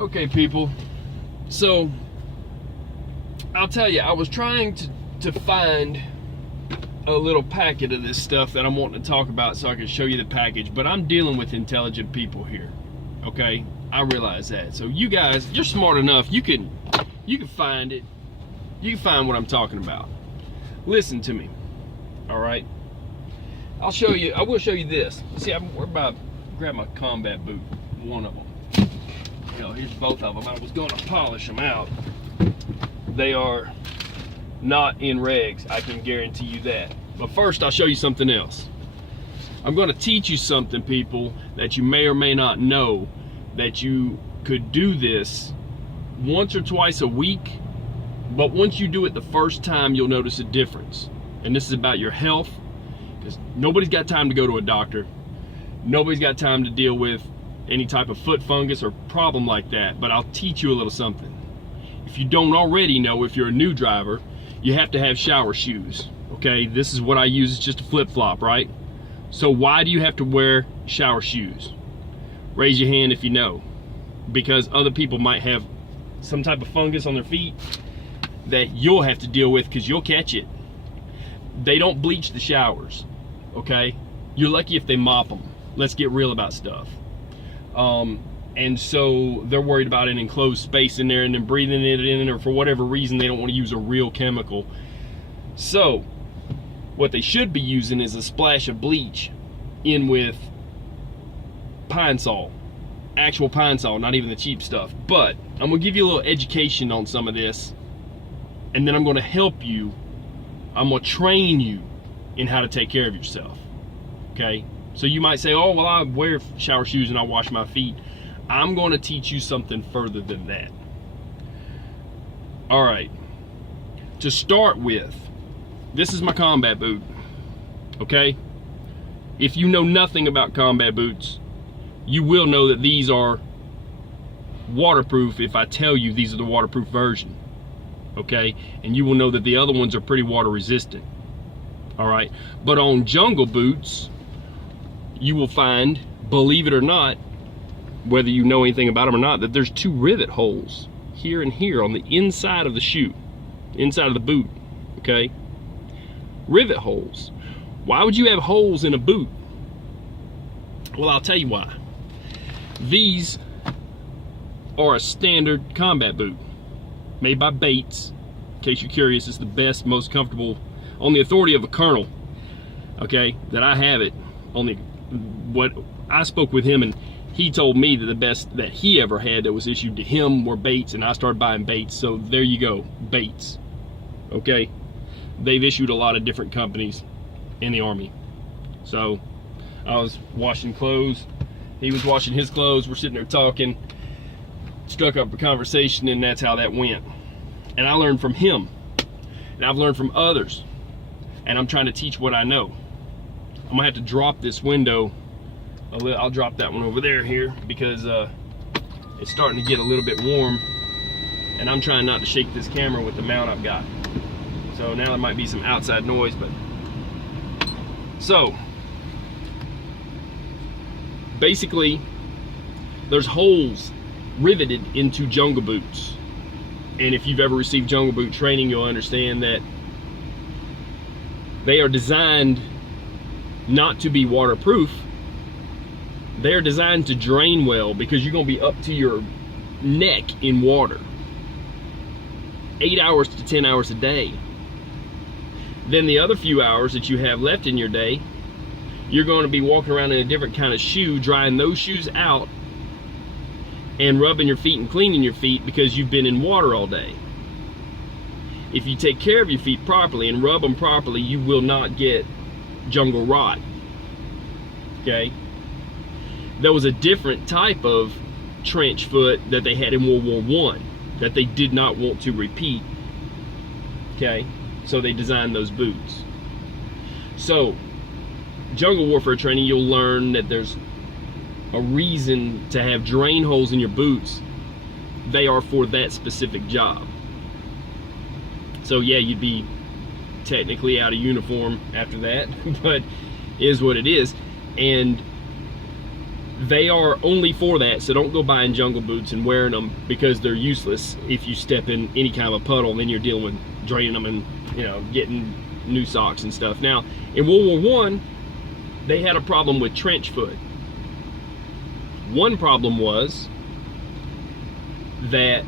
Okay, people, so I'll tell you, I was trying to find a little packet of this stuff that I'm wanting to talk about so I can show you the package, but I'm dealing with intelligent people here, okay? I realize that. So you guys, you're smart enough, you can find it. You can find what I'm talking about. Listen to me, all right? I will show you this. See, we're about to grab my combat boot, one of them. You know, here's both of them. I was going to polish them out. They are not in regs, I can guarantee you that. But first, I'll show you something else. I'm going to teach you something, people, that you may or may not know, that you could do this once or twice a week, but once you do it the first time, you'll notice a difference. And this is about your health, because nobody's got time to go to a doctor. Nobody's got time to deal with any type of foot fungus or problem like that, but I'll teach you a little something. If you don't already know, if you're a new driver, you have to have shower shoes, okay? This is what I use, it's just a flip-flop, right? So why do you have to wear shower shoes? Raise your hand if you know. Because other people might have some type of fungus on their feet that you'll have to deal with because you'll catch it. They don't bleach the showers, okay? You're lucky if they mop them. Let's get real about stuff. And so they're worried about an enclosed space in there and then breathing it in, or for whatever reason they don't want to use a real chemical. So what they should be using is a splash of bleach in with pine sol, actual pine sol, not even the cheap stuff. But I'm gonna give you a little education on some of this, and then I'm gonna help you. I'm gonna train you in how to take care of yourself, okay? So you might say, oh, well, I wear shower shoes and I wash my feet. I'm going to teach you something further than that. All right, to start with, this is my combat boot, okay? If you know nothing about combat boots, you will know that these are waterproof if I tell you these are the waterproof version, okay? And you will know that the other ones are pretty water resistant, all right? But on jungle boots, you will find, believe it or not, whether you know anything about them or not, that there's two rivet holes here and here on the inside of the shoe, inside of the boot, okay? Rivet holes. Why would you have holes in a boot? Well, I'll tell you why. These are a standard combat boot made by Bates. In case you're curious, it's the best, most comfortable, on the authority of a colonel, okay, that I have it. Only what I spoke with him, and he told me that the best that he ever had that was issued to him were Bates, and I started buying Bates. So there you go, Bates, okay? They've issued a lot of different companies in the Army. So I was washing clothes, he was washing his clothes, we're sitting there talking, struck up a conversation, and that's how that went. And I learned from him, and I've learned from others, and I'm trying to teach what I know. I'm gonna have to drop this window. I'll drop that one over there here because it's starting to get a little bit warm, and I'm trying not to shake this camera with the mount I've got. So now there might be some outside noise, but so basically there's holes riveted into jungle boots, and if you've ever received jungle boot training, you'll understand that they are designed not to be waterproof. They're designed to drain well because you're going to be up to your neck in water 8 hours to 10 hours a day. Then the other few hours that you have left in your day, you're going to be walking around in a different kind of shoe, drying those shoes out and rubbing your feet and cleaning your feet because you've been in water all day. If you take care of your feet properly and rub them properly, you will not get jungle rot, okay? There was a different type of trench foot that they had in World War I that they did not want to repeat, okay? So they designed those boots. So jungle warfare training, you'll learn that there's a reason to have drain holes in your boots. They are for that specific job. So yeah, you'd be technically out of uniform after that, but is what it is. And They are only for that, so don't go buying jungle boots and wearing them, because they're useless. If you step in any kind of a puddle, then you're dealing with draining them and, you know, getting new socks and stuff. Now, in World War I, they had a problem with trench foot. One problem was that,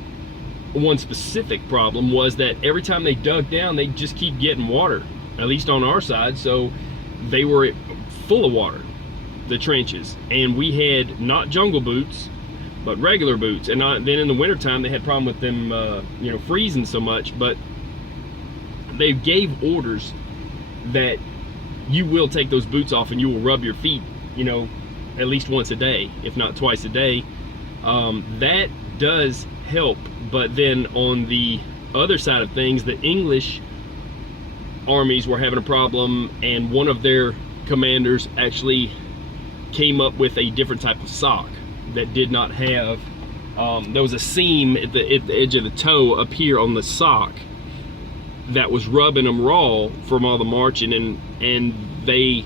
one specific problem was that every time they dug down, they just keep getting water, at least on our side. So they were full of water, the trenches, and we had not jungle boots, but regular boots. And then in the wintertime, they had a problem with them, you know, freezing so much. But they gave orders that you will take those boots off and you will rub your feet, you know, at least once a day, if not twice a day. That does help. But then on the other side of things, the English armies were having a problem, and one of their commanders actually came up with a different type of sock that did not have, there was a seam at the edge of the toe up here on the sock that was rubbing them raw from all the marching, and they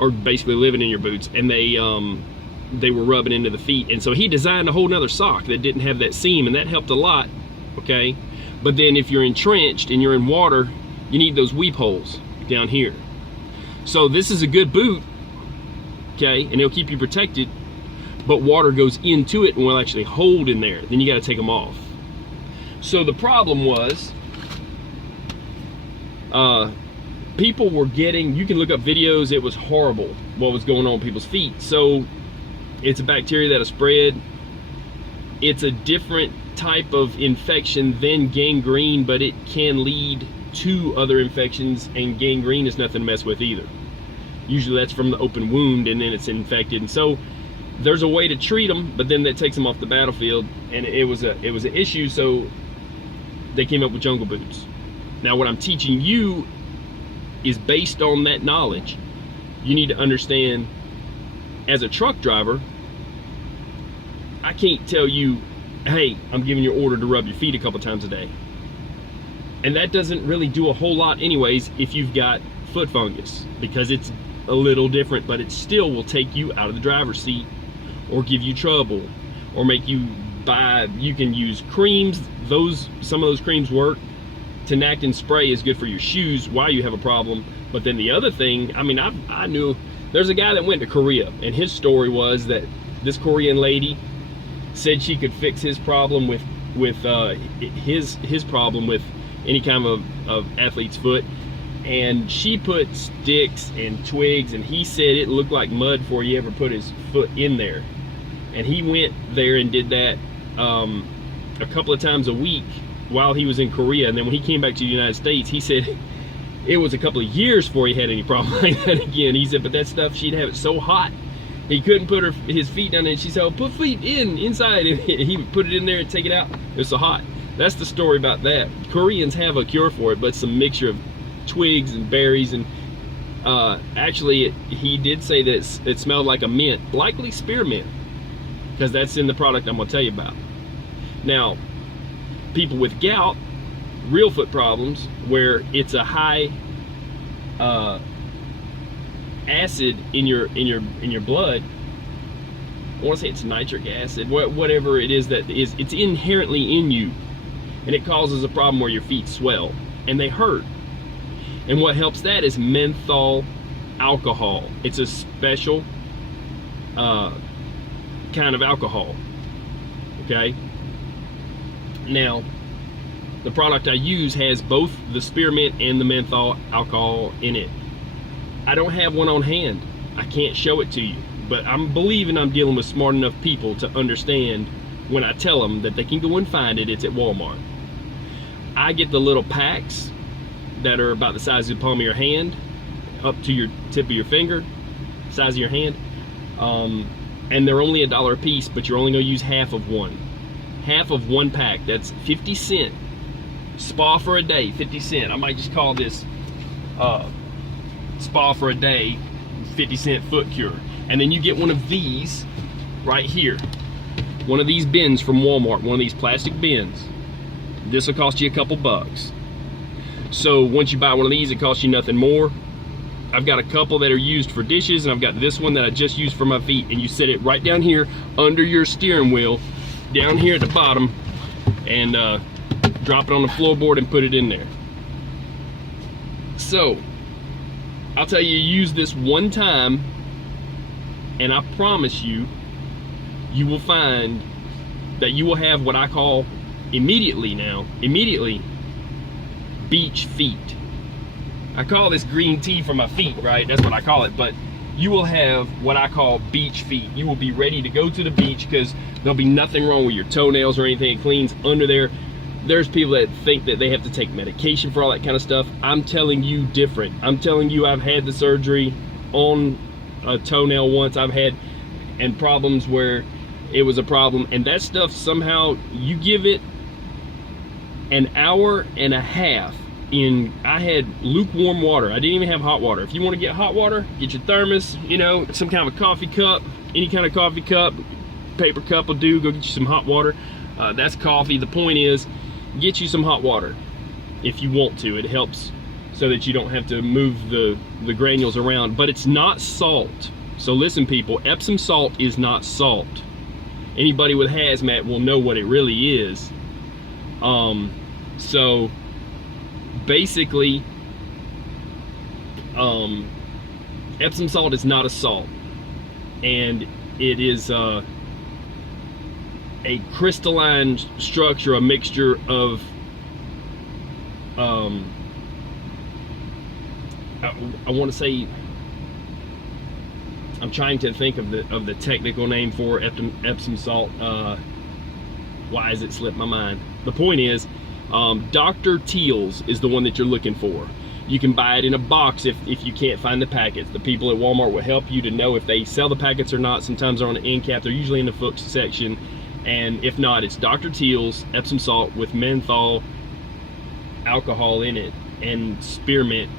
are basically living in your boots, and they were rubbing into the feet. And so he designed a whole nother sock that didn't have that seam, and that helped a lot, okay? But then if you're entrenched and you're in water, you need those weep holes down here. So this is a good boot, okay, and it'll keep you protected, but water goes into it and will actually hold in there. Then you got to take them off. So the problem was, people were getting, you can look up videos, it was horrible what was going on with people's feet. So it's a bacteria that'll spread. It's a different type of infection than gangrene, but it can lead to other infections, and gangrene is nothing to mess with either. Usually that's from the open wound and then it's infected. And so there's a way to treat them, but then that takes them off the battlefield, and it was an issue. So they came up with jungle boots. Now what I'm teaching you is based on that knowledge. You need to understand, as a truck driver, I can't tell you, hey, I'm giving you an order to rub your feet a couple times a day. And that doesn't really do a whole lot anyways if you've got foot fungus, because it's a little different, but it still will take you out of the driver's seat or give you trouble or make you buy, you can use creams. Some of those creams work. Tinactin spray is good for your shoes while you have a problem. But then the other thing, I mean, I knew there's a guy that went to Korea, and his story was that this Korean lady said she could fix his problem with his problem with any kind of athlete's foot, and she put sticks and twigs, and he said it looked like mud before he ever put his foot in there. And he went there and did that a couple of times a week while he was in Korea. And then when he came back to the United States, he said it was a couple of years before he had any problem like that again. He said, but that stuff, she'd have it so hot he couldn't put his feet down there, and she said, oh, put feet inside, and he would put it in there and take it out. It was so hot. That's the story about that. Koreans have a cure for it, but it's a mixture of twigs and berries, and actually he did say that it smelled like a mint, likely spearmint, because that's in the product I'm going to tell you about. Now, people with gout, real foot problems, where it's a high acid in your blood. I want to say it's nitric acid, whatever it is that is, it's inherently in you, and it causes a problem where your feet swell and they hurt. And what helps that is menthol alcohol. It's a special kind of alcohol, okay? Now, the product I use has both the spearmint and the menthol alcohol in it. I don't have one on hand. I can't show it to you, but I'm believing I'm dealing with smart enough people to understand when I tell them that they can go and find it. It's at Walmart. I get the little packs that are about the size of the palm of your hand up to your tip of your finger, size of your hand, and they're only $1 a piece, but you're only going to use half of one pack. That's 50 cents. Spa for a day, 50 cents. I might just call this spa for a day, 50-cent foot cure. And then you get one of these right here, one of these bins from Walmart, one of these plastic bins. This will cost you a couple bucks. So once you buy one of these, it costs you nothing more I've got a couple that are used for dishes, and I've got this one that I just used for my feet. And you set it right down here under your steering wheel, down here at the bottom, and drop it on the floorboard and put it in there. So I'll tell you, use this one time, and I promise you, you will find that you will have what I call immediately beach feet. I call this green tea for my feet, right? That's what I call it. But you will have what I call beach feet. You will be ready to go to the beach because there'll be nothing wrong with your toenails or anything. It cleans under there. There's people that think that they have to take medication for all that kind of stuff. I'm telling you different. I'm telling you, I've had the surgery on a toenail once. I've had problems where it was a problem, and that stuff, somehow you give it an hour and a half in. I had lukewarm water. I didn't even have hot water. If you want to get hot water, get your thermos, you know, some kind of a coffee cup, any kind of coffee cup, paper cup will do. Go get you some hot water. That's coffee. The point is, get you some hot water if you want to. It helps so that you don't have to move the granules around. But it's not salt. So listen, people, Epsom salt is not salt. Anybody with hazmat will know what it really is. So basically, Epsom salt is not a salt, and it is a crystalline structure, a mixture of I want to say, I'm trying to think of the technical name for Epsom salt. Why has it slipped my mind? The point is, Dr. Teals is the one that you're looking for. You can buy it in a box if you can't find the packets. The people at Walmart will help you to know if they sell the packets or not. Sometimes they're on the end cap. They're usually in the foot section. And if not, it's Dr. Teals Epsom salt with menthol alcohol in it and spearmint.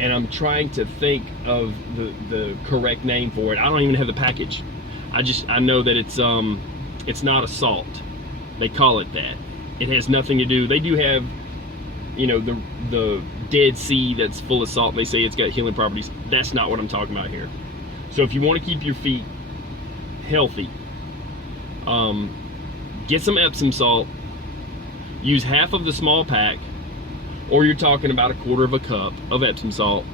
And I'm trying to think of the correct name for it. I don't even have the package. I know that it's not a salt. They call it that. It has nothing to do. They do have, you know, the Dead Sea that's full of salt. They say it's got healing properties. That's not what I'm talking about here. So if you want to keep your feet healthy, get some Epsom salt. Use half of the small pack, or you're talking about a quarter of a cup of Epsom salt.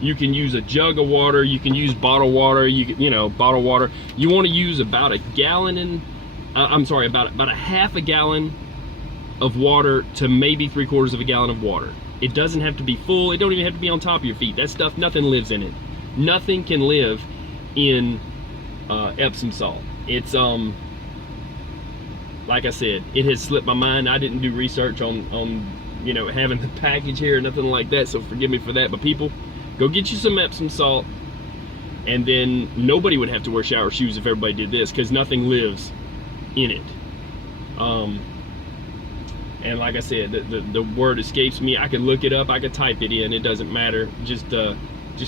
You can use a jug of water. You can use bottled water. Bottled water. You want to use about a gallon and about a half a gallon of water to maybe 3/4 of a gallon of water. It doesn't have to be full. It don't even have to be on top of your feet. That stuff, nothing lives in it. Nothing can live in Epsom salt. It's like I said, it has slipped my mind. I didn't do research on having the package here or nothing like that, so forgive me for that. But people, go get you some Epsom salt, and then nobody would have to wear shower shoes if everybody did this, because nothing lives in it. And like I said, the word escapes me. I could look it up, I could type it in, it doesn't matter. Just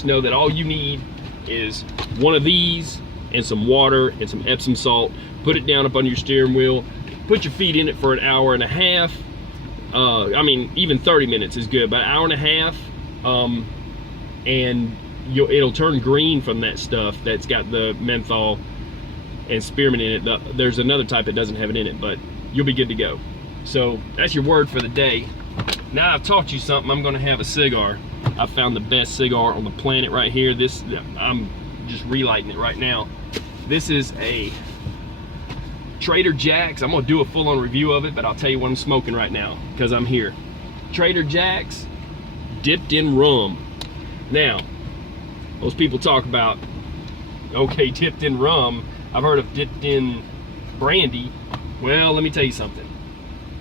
know that all you need is one of these and some water and some Epsom salt. Put it down up on your steering wheel, put your feet in it for an hour and a half. I mean, even 30 minutes is good, but an hour and a half, and it'll turn green from that stuff that's got the menthol and spearmint in it. There's another type that doesn't have it in it, but you'll be good to go. So that's your word for the day. Now I've taught you something, I'm gonna have a cigar. I found the best cigar on the planet right here. I'm just relighting it right now. This is a Trader Jack's. I'm gonna do a full-on review of it, but I'll tell you what I'm smoking right now because I'm here. Trader Jack's dipped in rum. Now, most people talk about, okay, dipped in rum. I've heard of dipped in brandy. Well, let me tell you something.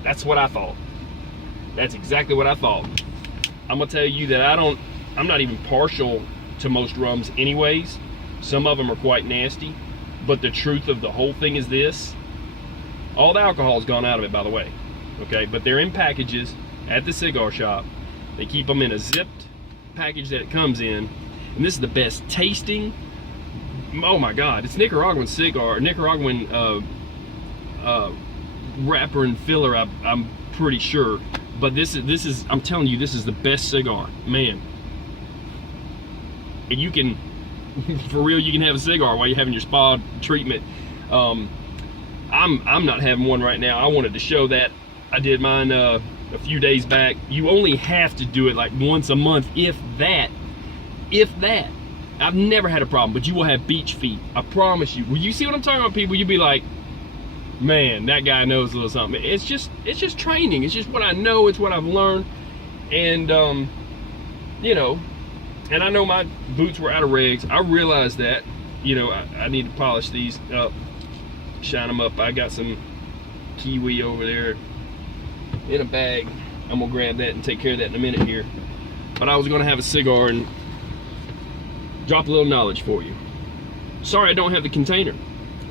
That's what I thought. That's exactly what I thought. I'm gonna tell you that I'm not even partial to most rums anyways. Some of them are quite nasty, but the truth of the whole thing is this. All the alcohol's gone out of it, by the way. Okay, but they're in packages at the cigar shop. They keep them in a zipped package that it comes in, and this is the best tasting. Oh my God, it's Nicaraguan cigar, Nicaraguan wrapper and filler. I'm pretty sure, but this is I'm telling you, this is the best cigar, man. you can, for real, you can have a cigar while you're having your spa treatment. I'm not having one right now. I wanted to show that. I did mine a few days back. You only have to do it like once a month, if that. I've never had a problem, but you will have beach feet. I promise you. When you see what I'm talking about, people, you'll be like, man, that guy knows a little something. It's just training. It's just what I know. It's what I've learned. And, you know, and I know my boots were out of regs. I realized that, you know, I need to polish these up, shine them up. I got some kiwi over there in a bag. I'm gonna grab that and take care of that in a minute here. But I was gonna have a cigar and drop a little knowledge for you. Sorry I don't have the container.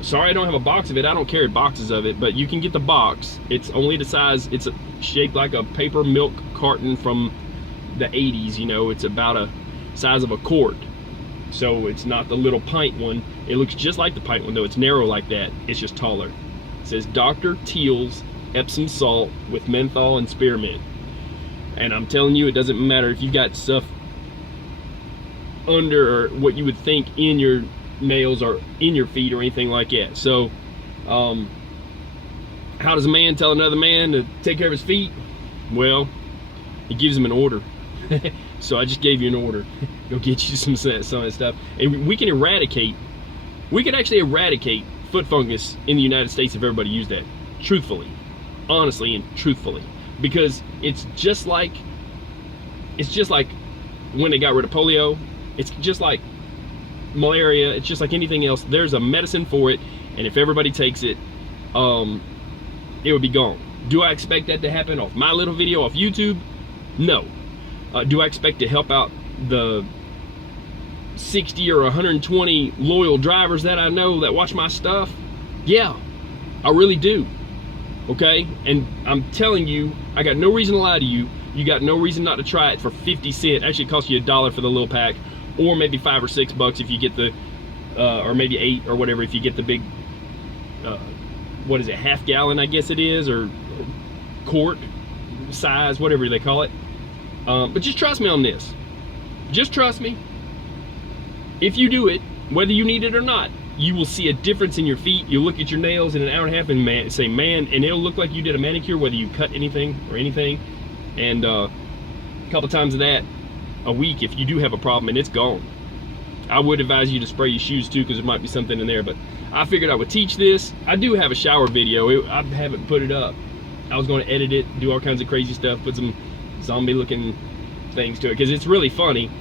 Sorry I don't have a box of it. I don't carry boxes of it, but you can get the box. It's only the size, it's shaped like a paper milk carton from the 80s, you know. It's about a size of a quart. So it's not the little pint one. It looks just like the pint one, though. It's narrow like that. It's just taller. It says Dr. Teals Epsom salt with menthol and spearmint. And I'm telling you, it doesn't matter if you got stuff under, or what you would think in your nails or in your feet or anything like that. So how does a man tell another man to take care of his feet? Well, he gives him an order. So I just gave you an order. Go get you some of that stuff, and we can actually eradicate foot fungus in the United States if everybody used that, truthfully, honestly and truthfully. Because it's just like when they got rid of polio. It's just like malaria. It's just like anything else. There's a medicine for it, and if everybody takes it, it would be gone. Do I expect that to happen off my little video off YouTube? No. Do I expect to help out the 60 or 120 loyal drivers that I know that watch my stuff? Yeah, I really do. Okay? And I'm telling you, I got no reason to lie to you. You got no reason not to try it for 50 cents. Actually, it costs you $1 for the little pack, or maybe $5 or $6 if you get the, or maybe $8 or whatever if you get the big, what is it, half gallon, I guess it is, or quart size, whatever they call it. But just trust me on this. Just trust me. If you do it, whether you need it or not, you will see a difference in your feet. You'll look at your nails in an hour and a half and say, man, and it'll look like you did a manicure, whether you cut anything or anything. And a couple times of that a week if you do have a problem, and it's gone. I would advise you to spray your shoes too, because there might be something in there, but I figured I would teach this. I do have a shower video. I haven't put it up. I was going to edit it, do all kinds of crazy stuff, put some zombie looking things to it, because it's really funny.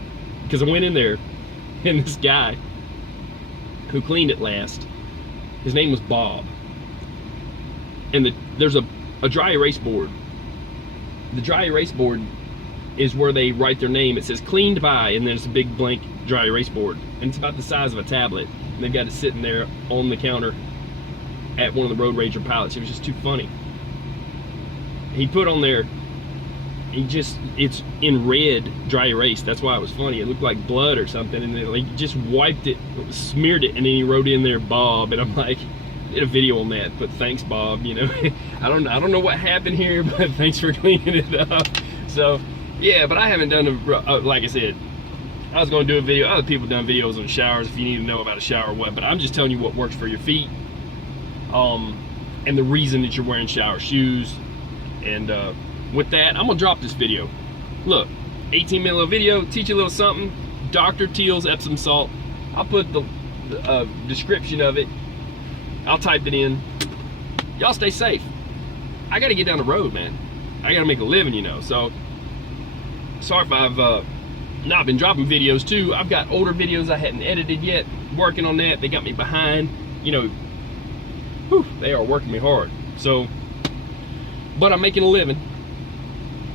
Because I went in there and this guy who cleaned it last, his name was Bob, and there's a dry erase board. The dry erase board is where they write their name. It says cleaned by, and there's a big blank dry erase board, and it's about the size of a tablet, and they've got it sitting there on the counter at one of the Road Ranger pilots. It was just too funny. He put on there, it's in red dry erase. That's why it was funny. It looked like blood or something, and then like just wiped it, smeared it, and then he wrote in there Bob, and I'm like, did a video on that, but thanks Bob, you know. I don't know what happened here, but thanks for cleaning it up. So yeah, but I haven't done like I said, I was going to do a video. Other people done videos on showers if you need to know about a shower or what, but I'm just telling you what works for your feet, and the reason that you're wearing shower shoes. And with that, I'm gonna drop this video. Look, 18-minute video, teach you a little something. Dr. Teals Epsom salt. I'll put the description of it. I'll type it in. Y'all stay safe. I gotta get down the road, man. I gotta make a living, you know. So sorry if I've not been dropping videos too. I've got older videos I hadn't edited yet. Working on that. They got me behind. You know, whew, they are working me hard. So, but I'm making a living,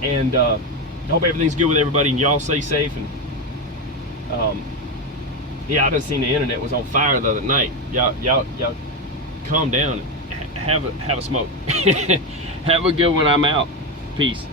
and I hope everything's good with everybody, and y'all stay safe. And yeah, I just seen the internet was on fire the other night. Y'all calm down and have a smoke. Have a good one. I'm out. Peace.